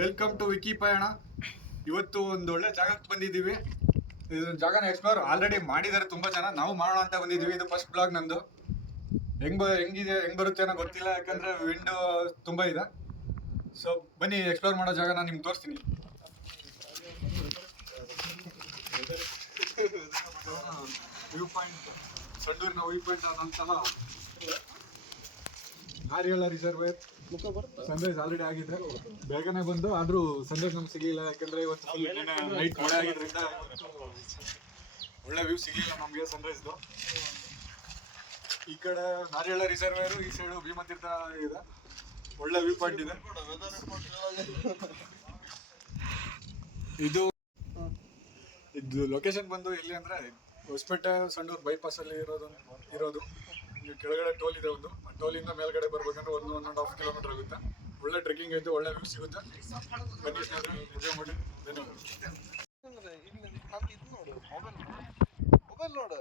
Welcome to wiki ಪಯಣ. ಇವತ್ತು ಒಂದು ಒಳ್ಳೆ ಜಾಗಕ್ಕೆ ಬಂದಿದ್ದೀವಿ. ಇದೊಂದು ಜಾಗನ ಎಕ್ಸ್ಪ್ಲೋರ್ ಆಲ್ರೆಡಿ ಮಾಡಿದ್ದಾರೆ ತುಂಬಾ ಜನ, ನಾವು ಮಾಡೋಣ ಅಂತ ಬಂದಿದ್ದೀವಿ. ಇದು ಫಸ್ಟ್ ಬ್ಲಾಗ್ ನಂದು. ಹೆಂಗ್ ಬರುತ್ತೆ ಅನ್ನೋ ಗೊತ್ತಿಲ್ಲ, ಯಾಕಂದ್ರೆ ವಿಂಡೋ ತುಂಬಾ ಇದೆ. ಸೊ ಬನ್ನಿ ಎಕ್ಸ್ಪ್ಲೋರ್ ಮಾಡೋ ಜಾಗ ನಾನು ನಿಮ್ಗೆ ತೋರಿಸ್ತೀನಿ. ವ್ಯೂ ಪಾಯಿಂಟ್, ಸಂಡೂರಿನ ವ್ಯೂ ಪಾಯಿಂಟ್ ಆದಂತಹ ನಾರಿಯಳ ರಿಸರ್ವೇರ್. ಸನ್ರೈಸ್ ಆಲ್ರೆಡಿ ಆಗಿದೆ, ಬೇಗನೆ ಬಂದು. ಆದ್ರೂ ಸನ್ರೈಸ್ ನಮ್ಗೆ ಸಿಗಲಿಲ್ಲ, ಯಾಕಂದ್ರೆ ಇವತ್ತು ನೈಟ್ ಮಳೆ ಆಗಿದ್ರಿಂದ ಒಳ್ಳೆ ವ್ಯೂ ಸಿಗಲಿಲ್ಲ ನಮಗೆ ಸನ್ರೈಸ್ದು. ಈ ಕಡೆ ನಾರಿಯಳ ರಿಸರ್ವೇರು, ಈ ಸೈಡು ಭೀಮತೀರ್ಥ ಇದೆ. ಒಳ್ಳೆ ವ್ಯೂ ಪಾಯಿಂಟ್ ಇದೆ. ಇದು ಲೊಕೇಶನ್ ಬಂದು ಎಲ್ಲಿ ಅಂದ್ರೆ ಹೊಸಪೇಟೆ ಸಂಡೂರು ಬೈಪಾಸ್ ಅಲ್ಲಿ ಇರೋದು. ಕೆಳಗಡೆ ಟೋಲ್ ಇದೆ, ಒಂದು ಟೋಲಿಂದ ಮೇಲ್ಗಡೆ ಬರ್ಬೇಕಂದ್ರೆ 1.5 ಕಿಲೋಮೀಟರ್ ಆಗುತ್ತೆ. ಒಳ್ಳೆ ಟ್ರೆಕ್ಕಿಂಗ್ ಐತೆ, ಒಳ್ಳೆ ವ್ಯೂ ಸಿಗುತ್ತೆ. ಬನ್ನಿ ಸ್ನೇಹಿತರೆ, ಎಂಜಾಯ್ ಮಾಡಿ. ಧನ್ಯವಾದ.